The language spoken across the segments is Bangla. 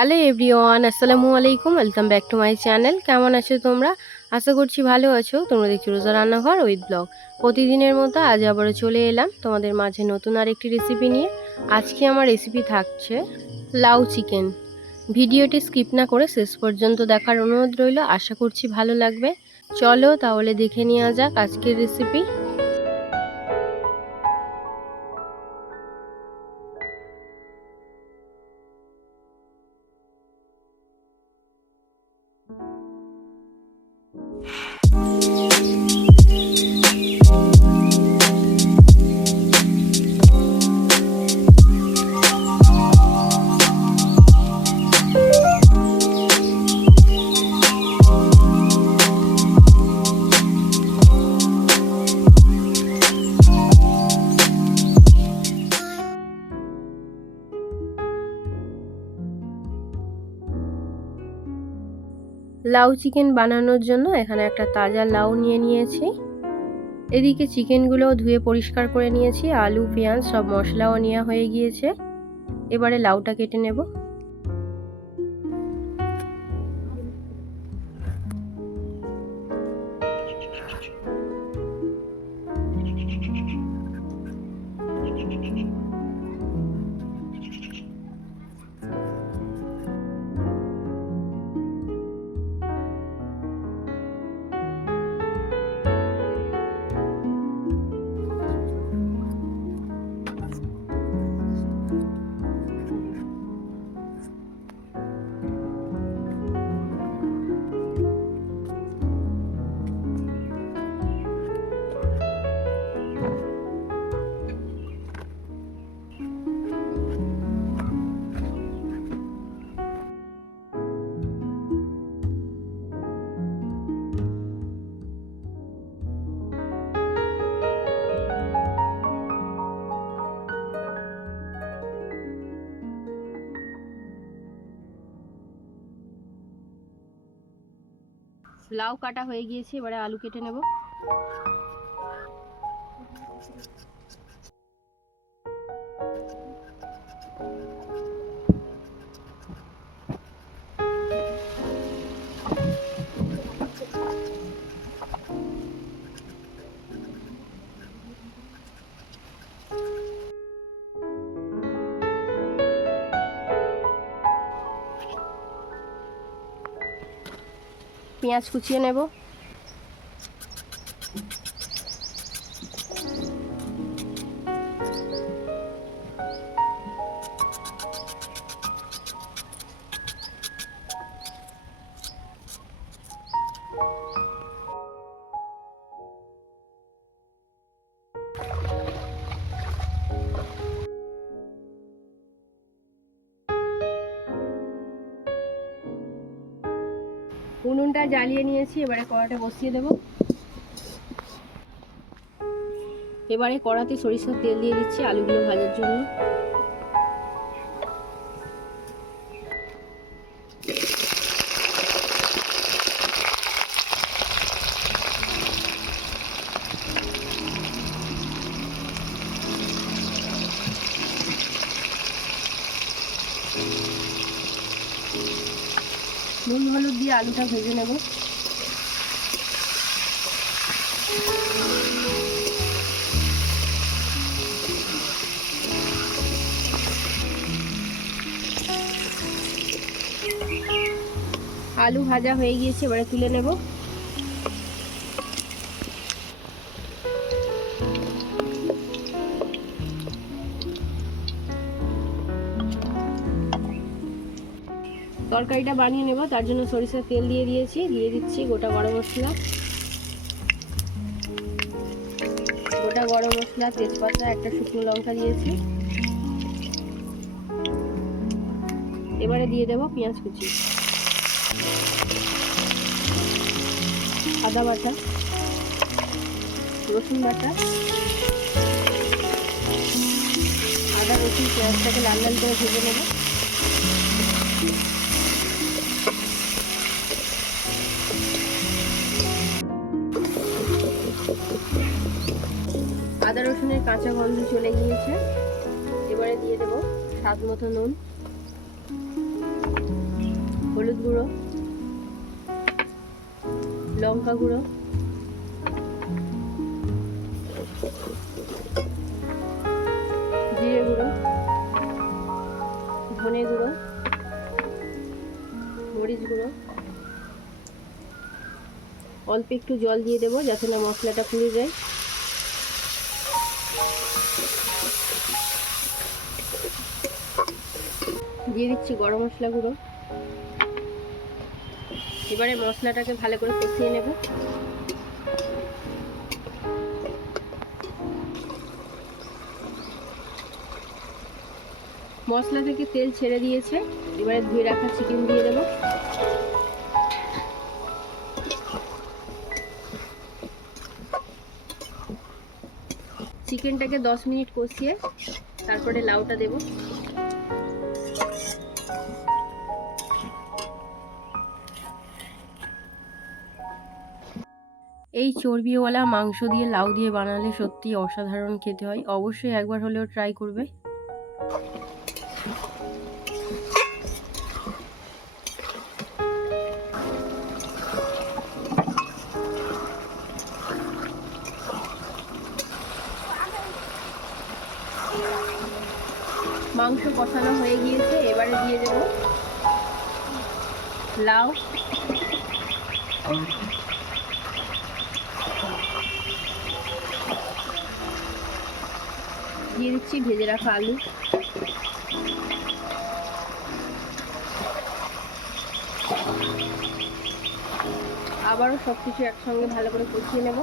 হ্যালো এভরিওয়ান, আসসালামু আলাইকুম। Welcome back to my channel. কেমন আছো তোমরা? আশা করছি ভালো আছো। তোমরা দেখছো রোজা রান্নাঘর উইথ ব্লগ। প্রতিদিনের মতো আজ আবারও চলে এলাম তোমাদের মাঝে নতুন আরেকটি রেসিপি নিয়ে। আজকে আমার রেসিপি থাকছে লাউ চিকেন। ভিডিওটি স্কিপ না করে শেষ পর্যন্ত দেখার অনুরোধ রইল। আশা করছি ভালো লাগবে। চলো তাহলে দেখে নেওয়া যাক আজকের রেসিপি। লাউ চিকেন বানানোর জন্য এখানে একটা তাজা লাউ নিয়ে নিয়েছি। এদিকে চিকেনগুলো ধুয়ে পরিষ্কার করে নিয়েছি। আলু, পেঁয়াজ সব মশলাও নেওয়া হয়ে গিয়েছে। এবারে লাউটা কেটে নেব। লাউ কাটা হয়ে গিয়েছে, এবারে আলু কেটে নেব। পেঁয়াজ কুচিয়ে নেব। উনুনটা জ্বালিয়ে নিয়েছি, এবারে কড়াটা বসিয়ে দেব। এবারে কড়াতে সরিষার তেল দিয়ে দিচ্ছি আলুগুলো ভাজার জন্য। নুন হলুদ দিয়ে আলুটা ভেজে নেব। আলু ভাজা হয়ে গিয়েছে, এবারে তুলে নেব। তরকারিটা বানিয়ে নেব, তার জন্য সরিষার তেল দিয়ে দিয়েছি। দিয়ে দিচ্ছি গোটা গরম মশলা, তেজপাতা, একটা শুকনো লঙ্কা দিয়েছি। এবারে দিয়ে দেব পেঁয়াজ কুচি, আদা বাটা, রসুন বাটা। আদা রসুন পেঁয়াজটাকে লাল লাল করে ভেজে নেব। আদা রসুনের কাঁচা গন্ধ চলে গিয়েছে, এবারে দিয়ে দেব স্বাদ মতো নুন। হলুদ গুঁড়ো, লঙ্কা গুঁড়ো, জিরে গুঁড়ো, ধনে গুঁড়ো, মরিচ গুঁড়ো। অল্প একটু জল দিয়ে দেবো যাতে না মশলাটা পুড়ে যায়। দিয়ে দিচ্ছি গরম মশলা গুঁড়ো। এবারে মশলাটাকে ভালো করে কষিয়ে নেব। মশলা থেকে তেল ছেড়ে দিয়েছে, এবারে ধুয়ে রাখা চিকেন দিয়ে দেব। চিকেনটাকে 10 মিনিট কষিয়ে তারপরে লাউটা দেব। এই চর্বিওয়ালা মাংস দিয়ে লাউ দিয়ে বানালে সত্যি অসাধারণ খেতে হয়, অবশ্যই একবার হলেও ট্রাই করবে। মাংস কষানো হয়ে গিয়েছে, এবারে দিয়ে দেব লাউ, দিয়ে দিচ্ছি ভেজে রাখা আলু, আবারও সবকিছু একসঙ্গে ভালো করে কষিয়ে নেব।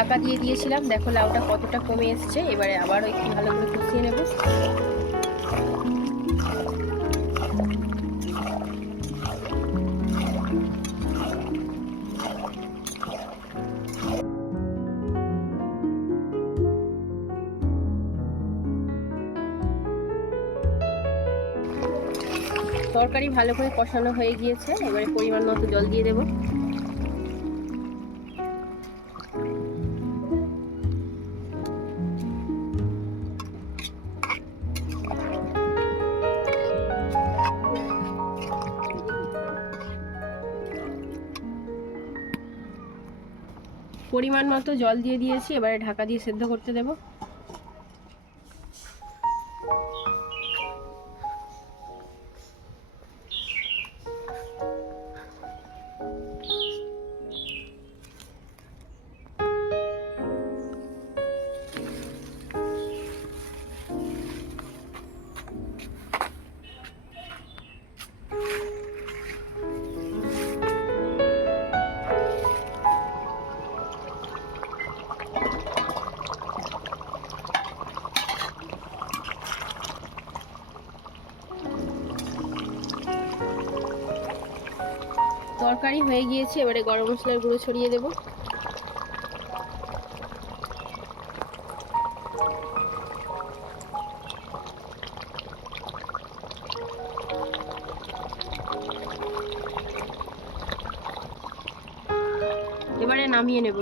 ঢাকা দিয়ে দিয়েছিলাম, দেখো লাউটা কতটা কমে এসছে। এবারে আবারও একটু ভালো করে কষিয়ে নেব। তরকারি ভালো করে কষানো হয়ে গিয়েছে, এবারে পরিমাণ মতো জল দিয়ে দেব। পরিমাণ মতো জল দিয়ে দিয়েছি, এবারে ঢাকা দিয়ে সেদ্ধ করতে দেব। তরকারি হয়ে গিয়েছে, এবারে গরম মশলার গুঁড়ো ছড়িয়ে দেব। এবারে নামিয়ে নেব।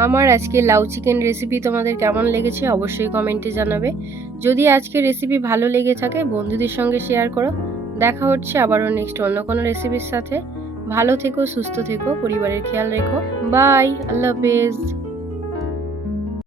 আমার আজকে লাউ চিকেন রেসিপি তোমাদের কেমন লেগেছে অবশ্যই কমেন্টে জানাবে। যদি আজকের রেসিপি ভালো লেগে থাকে বন্ধুদের সঙ্গে শেয়ার করো। দেখা হচ্ছে আবারও নেক্সট অন্য কোনো রেসিপির সাথে। ভালো থেকো, সুস্থ থেকো, পরিবারের খেয়াল রেখো। বাই, আল্লাহ হাফেজ।